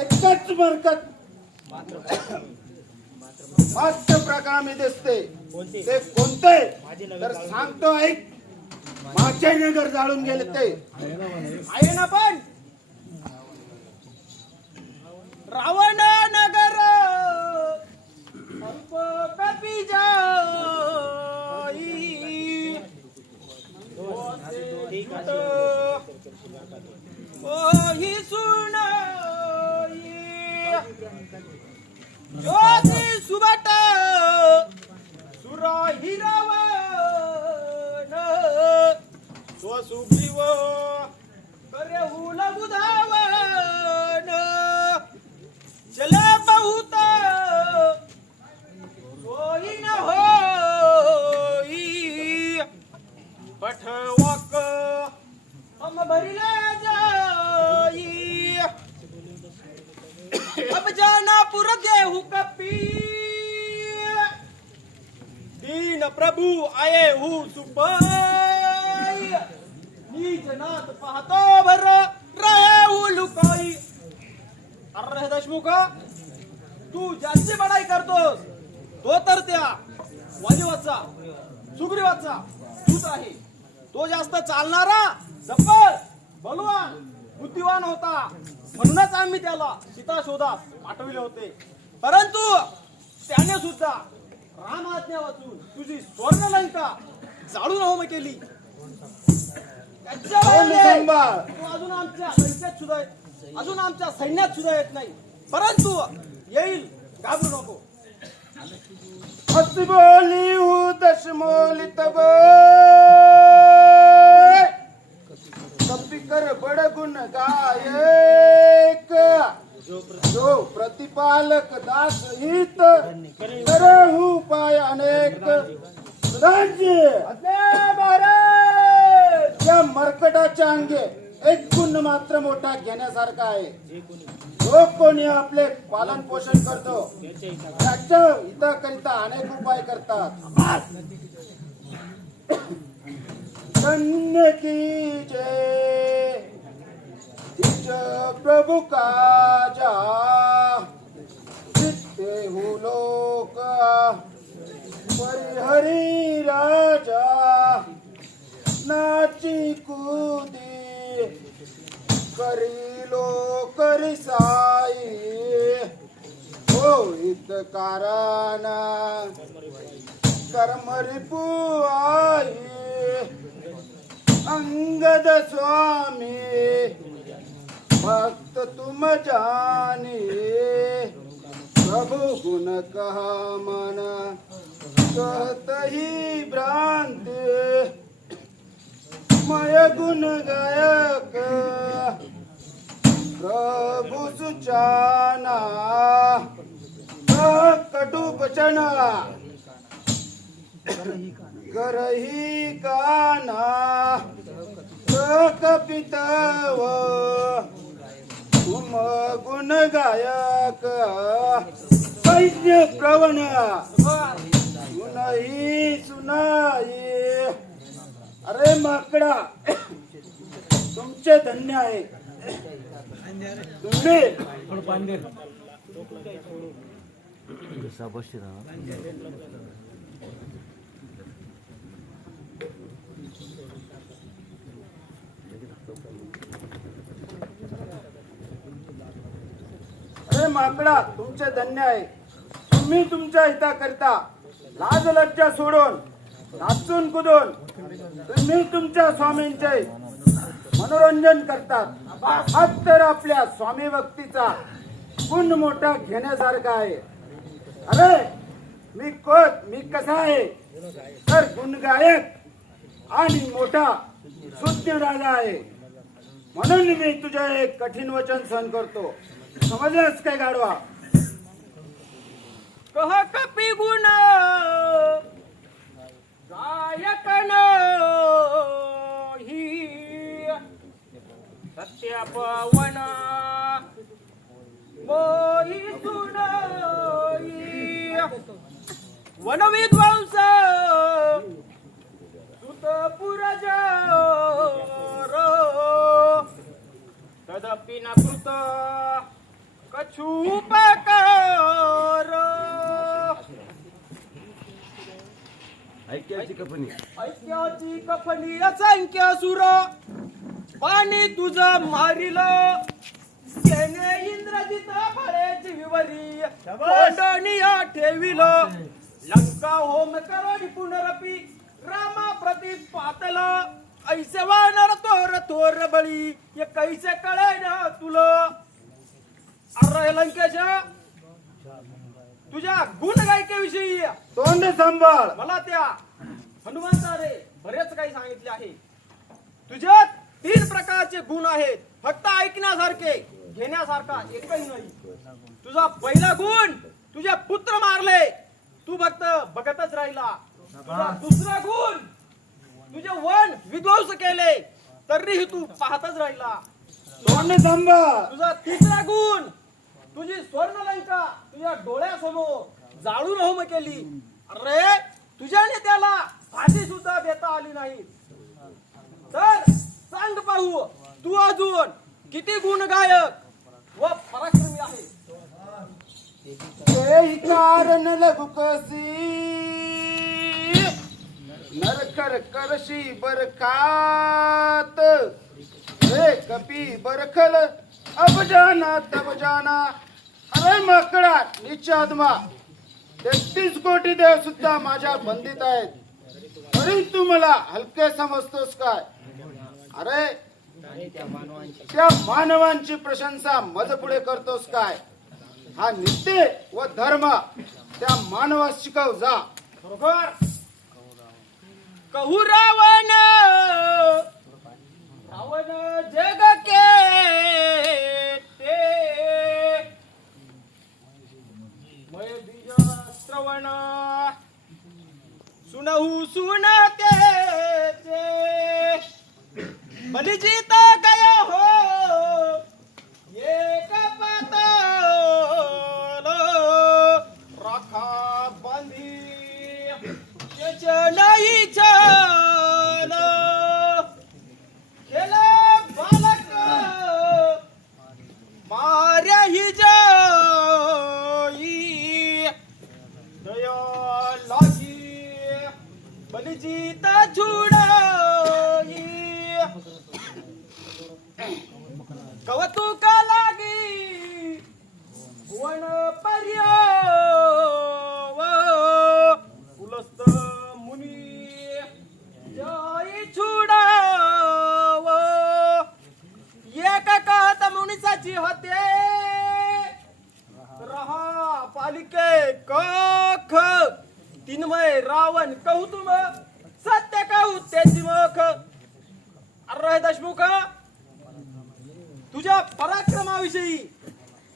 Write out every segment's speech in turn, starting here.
एकच बरकत मात्र प्रकामी दिसते ते कोणते तर सांगतो ऐक. माझे नगर जाळून गेले ते आहे ना पण रावण नगर अल्प कपी जाई ओ ही सुनाई ज्योती सुबट सुरा हिरावण तो सुग्रीव करे हुल बुधावन चले बहुत होई न होई पठवाक हम भरिले जाई अब जाना पुर गेहूं कपी दीन प्रभु आये हूँ सुपाई नीच नाथ पाहतो भर रहे हूँ लुकाई. अरे देशमुख तू ज्याची बडाई करतोस तो तर त्या वाजीवाचा सुग्रीवाचा दूत आहे. तो जास्त चालणारा जब्बर बलवान बुद्धिवान होता म्हणूनच आम्ही त्याला सीता शोधास पाठविले होते. परंतु त्याने सुद्धा राम आज्ञा वाचून तुझी स्वर्ण लंका जाळून होम केली. अजून आमच्या सैन्यात सुद्धा येत नाही. परंतु येईल घाबरू नको. हसी बोली हूँ दशमोली तब कर बड़ गुण गायक जो प्रतिपालक दास हित करहु पाय अनेक. या मरकटाच्या अंगे एक गुण मात्र मोठा घेण्यासारखा आहे. जो कोणी आपले पालन पोषण करतो त्याच्या हिताकरिता अनेक उपाय करतात. धन्य कीजे निज प्रभु काजा जिते हु लोक परिहरी राजा नाची कूदी करी लोक रिसाई होईत कारण कर्म रिपुआई. अंगद स्वामी भक्त तुम जानी प्रभु गुण कहा मन कहत ही भ्रांति मय गुण गायक प्रभु सुचाना कटु बचना करही काना कपितव तुम गुण गायक सैन्य प्रवण सुनही सुनाई. अरे माकडा तुमचे धन्य आहे. तुम्ही अरे माकडा तुमचे धन्य आहे. तुम्ही तुमच्या हिताकरिता लाज लज्जा सोडून नाचून कुदून तुम्ही तुमच्या स्वामींचे मनोरंजन करतात. हा तर आपल्या स्वामी भक्तीचा गुण मोठा घेण्यासारखा आहे. अरे मी कसा आहे तर गुणगायक आणि मोठा सुज्ञ राजा आहे. म्हणून मी तुझे एक कठीण वचन सहन करतो. समजलास काय गाढवा? कह कपी गुण गायक ही सत्य पवन मोही सुनाई. वन विध्वंस सुत पुरज तदपि न कृत छुपकार ऐक्याची कपनी ऐक्याची कफनी असंख्य सुर पाणी तुझं मारिल त्याने इंद्रजित फळेची विवरी कोंडणीया ठेविल लंका होम करोडी पुनरपी रामा प्रति पातल ऐसे वानर तोर थोर बळी ये कैसे कळे ना तुला अरे लंकेशा तुझ्या गुण गायकेविषयी तोंड सांभाळ. मला त्या हनुमंताने बरेच काही सांगितले आहे. तुझ्यात 3 प्रकारचे गुण आहेत. फक्त ऐकण्यासारखे, घेण्यासारखा एकही नाही. तुझा पहिला गुण तुझे पुत्र मारले, तू फक्त बघतच राहिला. तुझा दुसरा गुण तुझे वन विध्वंस केले, तरीही तू पाहतच राहिला. तोंड सांभाळ. तुझा तिसरा गुण तुझी स्वर्णलंका तुझ्या डोळ्यासमोर जाळून होम केली. अरे तुझ्याने त्याला फाशी सुद्धा देता आली नाही. तर सांग पाहू, तू अजून किती गुणगायक व पराक्रमी आहे. ते कारण लघुकसी नरकर करशी बरखात रे कपी बरखल अबजाना तबजाना. अरे माकडा निचादमा 33 कोटी देव सुद्धा माझ्या बंदीत आहेत, तरी तू मला हलके समजतोस काय? अरे त्या मानवांची प्रशंसा मज पुढे करतोस काय? हा नित्य व धर्म त्या मानवास शिकव जा. बरोबर. कहू रावण रावण जग के ते मय बीज श्रवण सुनहु सुनते बलिजीत गया हो एक पातल राखा बांधी नाही चाल केले बालक मार्या ही जाई दया लागी बलिजीत जुडाई कौतुक लागी भुवन पर्याव कुलस्थ मुनी जय छुडाव एक कहत मुनीसाची होते रहा पालिके कख तीनमय रावण कहू तुम सत्य कहू त्याची मख. अरे दशमुख, तुझ्या पराक्रमाविषयी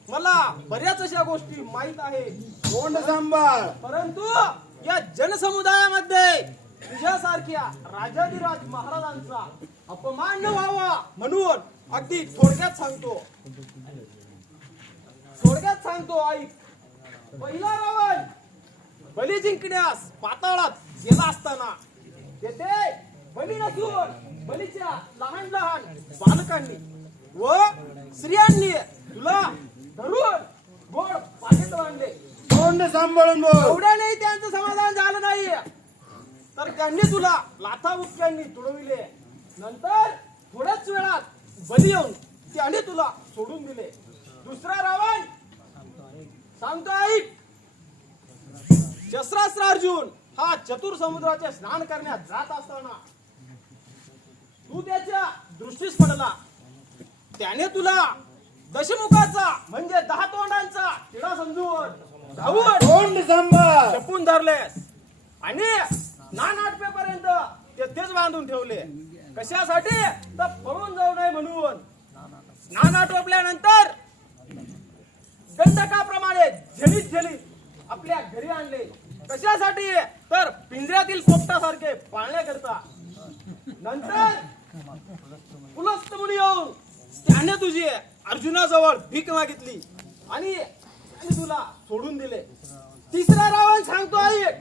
मला बऱ्याच अशा गोष्टी माहित आहेत. तोंड सांभाळ. परंतु या जनसमुदायामध्ये तुझ्यासारख्या राजाधिराज महाराजांचा अपमान न व्हावा म्हणून अगदी थोडक्यात सांगतो ऐक. पहिला रावण बली जिंकण्यास पाताळात गेला असताना तेथे बली नसून बलीच्या लहान लहान बालकांनी व स्त्रियांनी तुला धरून गोड पाण्यात बांधले. तोंड सांभाळून बोल. एवढ्यानेही त्यांचं समाधान झालं नाही, तर त्यांनी तुला लाथाबुक्क्यांनी तुडविले. नंतर थोड्याच वेळात बली येऊन त्याने तुला सोडून दिले. दुसरा रावण सांगतो ऐक. शस्त्रास्त्र अर्जुन हा चतुर समुद्राचे स्नान करण्यात जात असताना तू त्याच्या दृष्टीस पडला. त्याने तुला दशमुखाचा म्हणजे 10 तोंडांचा किडा समजून धावून तोंड सांभाळ. जपून धरलेस आणि स्नान आटपेपर्यंत तेच बांधून ठेवले. कशासाठी? तर पळून जाऊ नये म्हणून. स्नान आटोपल्यानंतर गंधकाप्रमाणे झेलीत आपल्या घरी आणले. कशासाठी? तर पिंजऱ्यातील पोपटासारखे पाळण्याकरता. नंतर कुलस्थ मुनी येऊन त्याने तुझी अर्जुनाजवळ भीक मागितली आणि तुला सोडून दिले. तिसरा रावण सांगतो ऐक.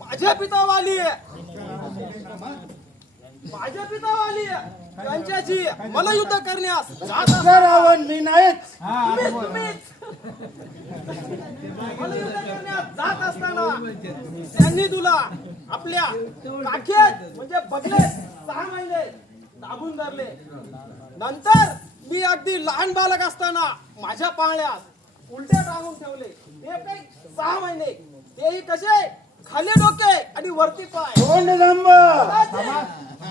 माझ्या पितावाली त्यांच्याशी मला युद्ध करण्यास जात रावण मी नाहीच. तुम्हीच मल्लयुद्ध करण्यात जात असताना त्यांनी तुला आपल्या काखेत म्हणजे बगलेत 6 महिने दाबून धरले. नंतर मी अगदी लहान बालक असताना माझ्या पाळण्यात उलटे टांगून ठेवले. हे काही 6 महिने, तेही कसे, खाली डोके आणि वरती पाय. कोण थांबा.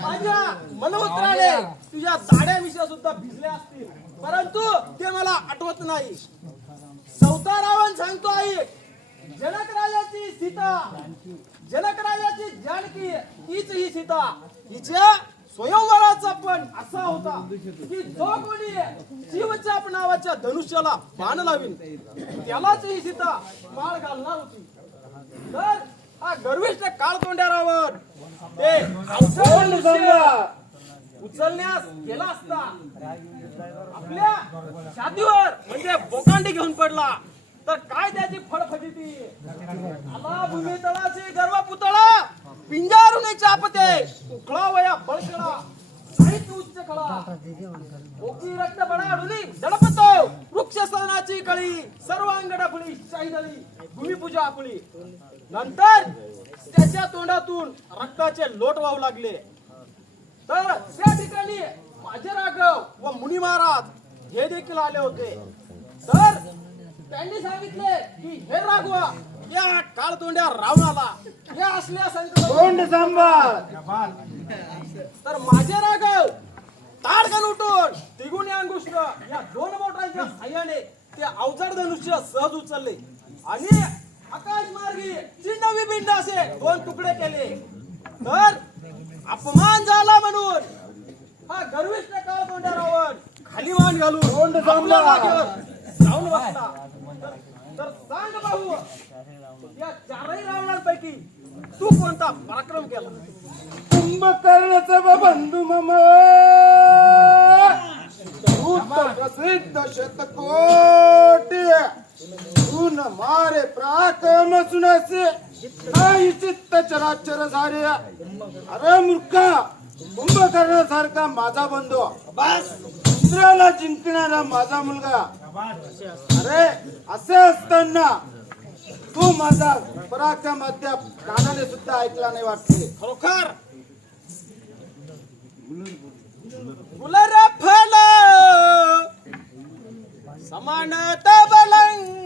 माझ्या मलमूत्राने तुझ्या दाढ्या मिशा सुद्धा भिजल्या असतील, परंतु ते मला आठवत नाही. चौथा रावण सांगतो आई, जनक राजाची सीता, जनक राजाची जानकी हीच ही सीता. हिच्या स्वयंवराचा पण असा होता की जो कोणी शिवचाप नावाच्या धनुष्याला बाण लावीन त्यालाच ही सीता माळ घालणार होती. तर हा गर्विष्ठ काळतोंड्या रावण ते अवसर धनुष्य उचलण्यास गेला असता आपल्या छातीवर म्हणजे बोकांडी घेऊन पडला तर काय त्याची फळफटिती. आला भूमी तळाची गर्व पुतळा, पिंजारुनी चापते, उखळा वया बळकळा, साहित उच्च खळा, ओकी रक्त बडाडुनी दडपतो, वृक्ष सदनाची कळी, सर्वांग डफळी, शाहीदळी, भूमिपूजा आपली. नंतर त्याच्या तोंडातून रक्ताचे लोट वाहू लागले. तर त्या ठिकाणी माझे राघव व मुनी महाराज हे देखील आले होते. तर त्यांनी सांगितले की हे राघवा, या काळतोंड्या रावणाला या असल्या कोण थांबा. तर माझे राघव ताडकन उठून तिगुणी अंगुष्ठ या 2 बोटांच्या साह्याने ते अवजड धनुष्य सहज उचलले आणि आकाश मार्गी चिन्ह बिंड असे 2 तुकडे केले. तर अपमान झाला म्हणून हा गर्विष्ठ काळतोंड्या रावण खाली मान घालून आपल्या जागेवर जाऊन बसला. तर सांग भाऊ, या 4ही रावणांपैकी तू कोणता पराक्रम केला? कुंभकर्णचा बंधू मम भूत प्रसिद्ध शतकोटी तून मारे पराक्रम सुनसे नाही चित्त चराचर सारे. अरे मूर्खा, कुंभकर्ण सारखा माझा बंधू, बस इंद्राला जिंकणारा माझा मुलगा. अरे असे असताना तू माझा पराक्रम अद्याप कानाने सुद्धा ऐकला नाही वाटते. खरोखर गुलर फल समान तबलंक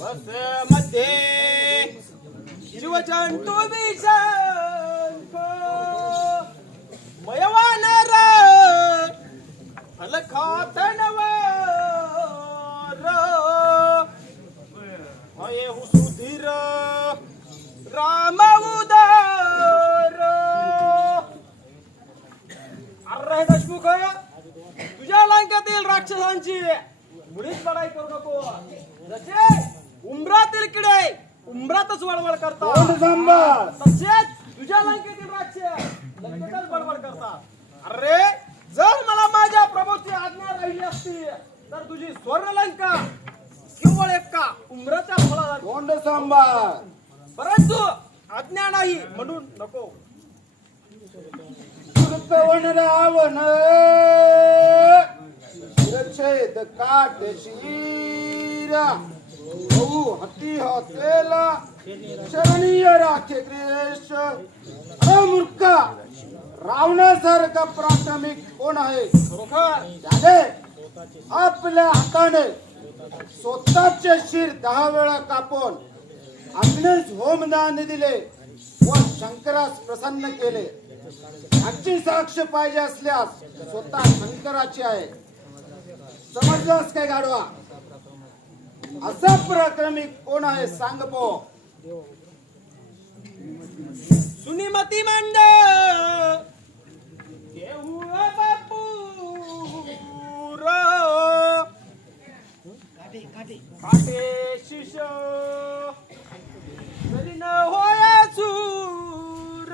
बस मध्ये शिवजंतू विशंख मयवानर फलखातनवर हये हुसुधीर राम उदार. अरे दशमुख, तुझ्या लंकेतील राक्षसांची मुळीच लढाई करू नको. जसे उंबरातील किडे उंबरातच वळवळ करतात, तसेच तुझ्या लंकेतील राक्षस लंकेतच बडबड करतात. अरे जर मला माझ्या प्रभूची आज्ञा राहिली असती तर तुझी स्वर्णलंका केवळ एका उंबराच्या फळाला. कोंड सांभाळ. परंतु आज्ञा नाही म्हणून नको. कृतवन रावण शिरछेद काट शिरा बहु हती हतेला शरणीय राखे ग्रेश. अरे मूर्खा, रावणासारखा प्राथमिक कोण आहे? खरोखर त्याने आपल्या हाताने स्वतःचे शिर 10 वेळा कापून अग्नेस होमदान दिले व शंकरास प्रसन्न केले. याची साक्ष पाहिजे असल्यास स्वतः शंकराची आहे. समजलास काय गाढवा? असा पराक्रमी कोण आहे सांग पो. सुनीमती मंड देहू बापूर काटे शिष जरी न होया चूर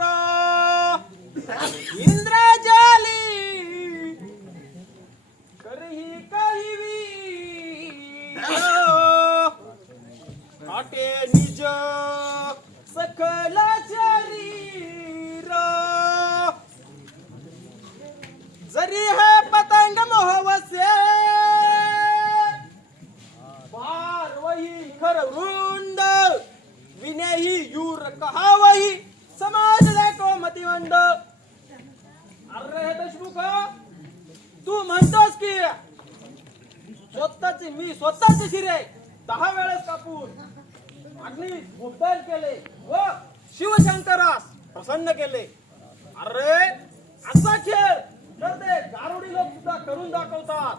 इंद्रजाली करही काही काटे निज सकल शरीर पतंग मोहवसे बार वही खर वृंद विनेही यूर कहावही समाज देखो मतिवंद. अरे हे देशमुख, तू म्हणतोस की मी स्वतःचे शिरे 10 वेळेस कापून अग्नी उड्डाण केले व शिवशंकरास प्रसन्न केले. अरे असा खेळ तर ते गारुडी लोक सुद्धा करून दाखवतात.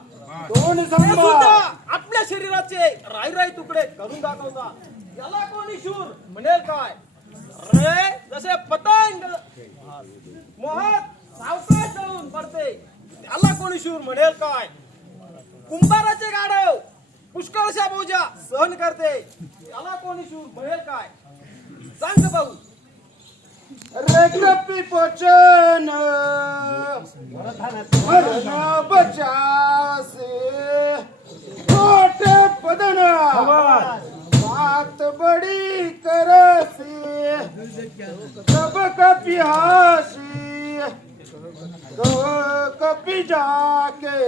दोन ते सांभाळ. सुद्धा आपल्या शरीराचे राई तुकडे करून दाखवतात. याला कोणी शूर म्हणेल काय? अरे जसे पतंग मोहात सावकाश जाऊन पडते त्याला कोणी शूर म्हणेल काय? कुंभाराचे गाढव पुष्कळशा बोजा सहन करते त्याला कोणी शूर म्हणेल काय? सांग भाऊ. रेखपी पोचन मरण बचासे कोटे पदन बात बड़ी करसे कब कपि हासी कपि जाके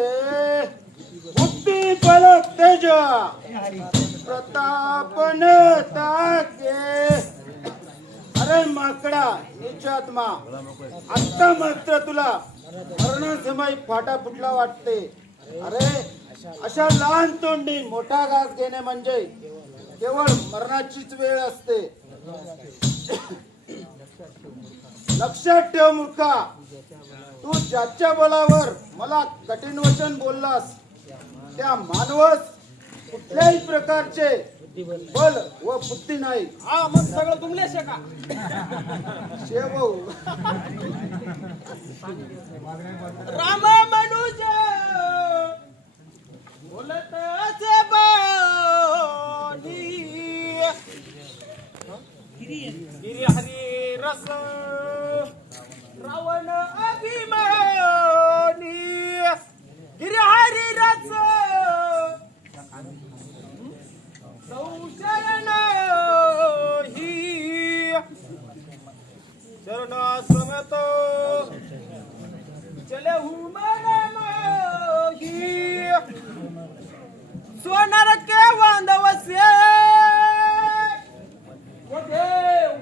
बुद्धि बल तेज प्रतापन ताके. अरे माकडा निचात्मा, आता मात्र तुला मरणासमयी फाटा फुटला वाटते. अरे अशा लहान तोंडी मोठा घास घेणे म्हणजे केवळ मरणाचीच वेळ असते. लक्षात ठेव मूर्खा, तू ज्याच्या बलावर मला कठीण वचन बोललास त्या मानवास कुठल्याही प्रकारचे बल व बुद्धी नाही. हा मग सगळं तुमलेश का? शेवू राम मनुज बोलत असे बानी गिरी हरी रस रावण अभिमानी गिरी हरी रस संशय नाही चरणाश्रमत चले मन मोही सोनार के वांदवसे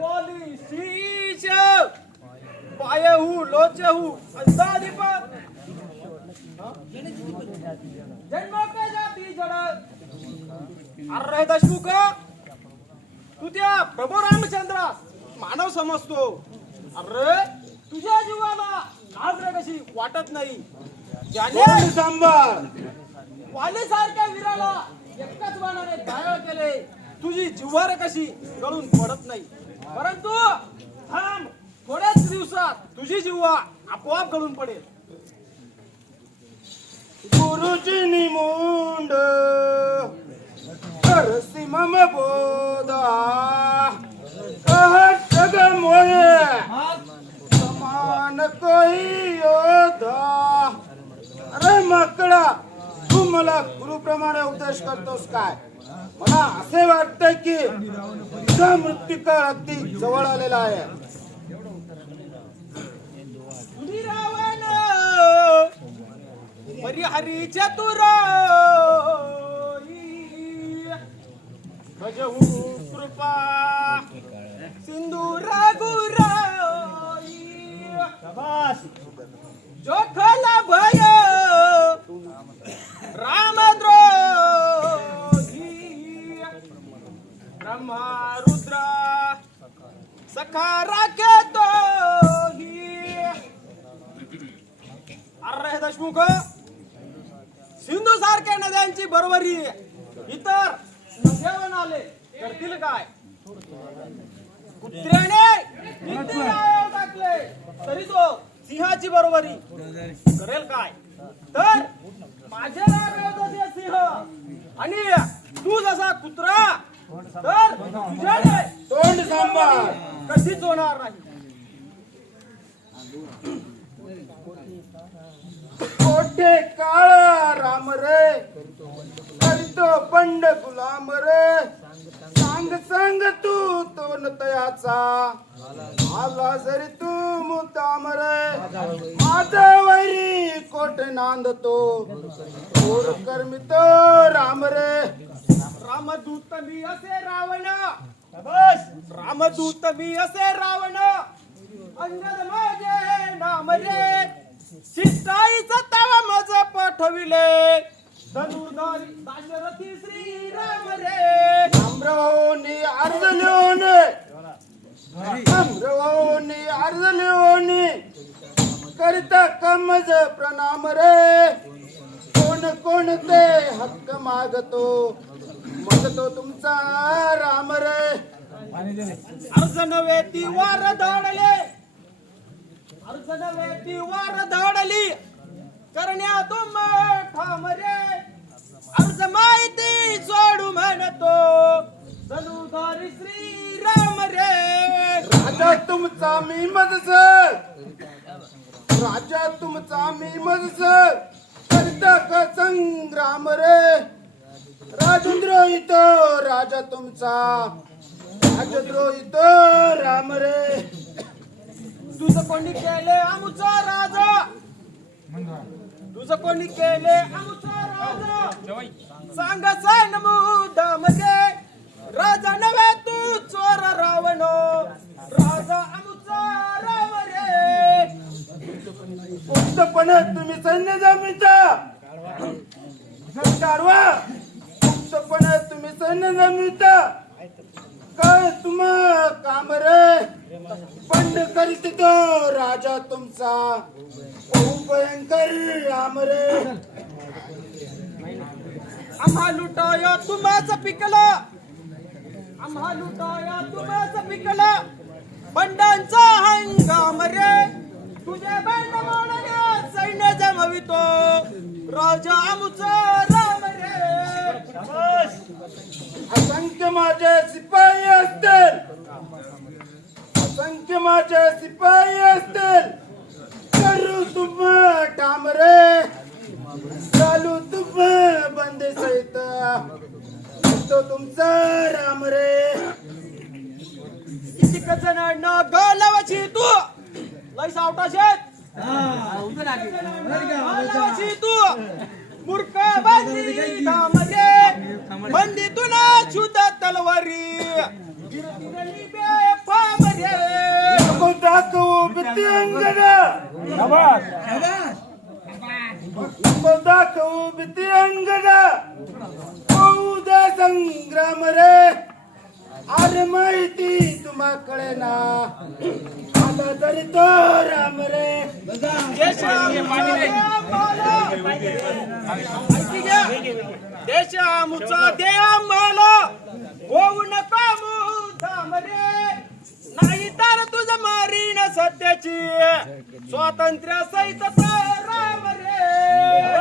वाली शीश पायहू लोचहू अंधादीप जन्म के जाती जड. अरे दशमुख, तू त्या प्रभू रामचंद्र मानव समजतो. अरे तुझ्या जीवाला लाज रे कशी वाटत नाही? ज्याने सांभाळ. वाली सारख्या वीराला एकाच बाणाने घायल केले तुझी जिव्हार कशी गळून पडत नाही? परंतु थांब, थोड्याच दिवसात तुझी जिव्हा आपोआप गळून पडेल. गुरुजी निमुंड करसी मम बोधा कहत जग मोहे समान कोई योधा. अरे माकडा, तू मला गुरुप्रमाणे उपदेश करतोस काय? मला असे वाटते की तुझा मृत्यूकाळ अगदी जवळ आलेला आहे. रावण परिहरी चतुर भजहू कृपा सिंधूर गुराई जोखल भय रामद्रोही ब्रह्मा रुद्र सखा राखे तोही. अरे दशमुख, सिंधू सारख्या नद्यांची बरोबरी इतर नद्यावर आले करतील काय? कुत्र्याने किती नाव टाकले तरी तो सिंहाची बरोबरी करेल काय? तर माझ्या नावाचे सिंह आणि तू जसा कुत्रा, तर तुझ्याने तोंड सांभाळ. कधीच होणार नाही. कोठे काळा राम रे करतो पंड गुलाम रे. सांग सांग तू तो कोण तयाचा आला जरी तू मुद्दाम रे माझा वैरी कोट नांदतो कोर कर्मितो राम रे रामदूत मी असे रावण बस रामदूत मी असे रावण अंगद माझे नाम रे शिष्टाईचा तवा मज पाठविले धनुर्धारी दाशरथी श्रीराम रे आम्रवाहूनी अर्ज लिहून आम्रवाहूनी अर्ज लिहून करिता कमज प्रणाम रे कोण कोण ते हक्क मागतो मागतो तुमचा राम रे अर्ज नव्हे ती वार धाडले अर्ज नव्हे ती वार धाडली करण्या तुम ठाम रे अर्ज माहिती सोडू म्हणतो धनुधारी श्रीराम रे राजा तुमचा मी मजस राजा तुमचा मी मजस करता का संग्राम रे राजद्रोहित राजा तुमचा राजद्रोहित राम रे तुझं कोणी केले आमुचा राजा तुझं कोणी केले आमुचा राजा सांग सांग मुद्दाम रे राजा नव्हे तू चोर रावण राजा आमुचा राम रे मुक्तपणे तुम्ही सैन्य जमिता काढवा मुक्तपणे तुम्ही सैन्य जमिता काय तुम्हा काम रे बंड करीत तो राजा तुमचा बहु भयंकर राम रे आम्हा लुटाया तुम्हाच पिकला आम्हा लुटाया तुम्हाच पिकला बंडांचा हंगाम रे तुझे बंड मोडण्या सैन्य जमवितो राजा आमुचा राम रे असंख्य माझे सिपाही असतील असंख्य माझे सिपाही असतील करू तुम ठाम रे चालू तुम बंदे सहित तो तुमचा राम रे किती जणांना गलवची तू लय सावटा शेत गलवची तू मूर्ख बंदी धाम रे बंदी तुला छुत तलवारी गिरगिरली बेफाम रे नको दाखवू भीती अंगना नको दाखवू भीती अंगना होऊ दे संग्राम रे अरे माहिती तुम्हा कळेना आला तरी तो राम रे देश आमुचा दे आम्हाला होऊ नका मुद्दाम रे नाही तर तुझं मारीन सत्याची स्वातंत्र्य सहित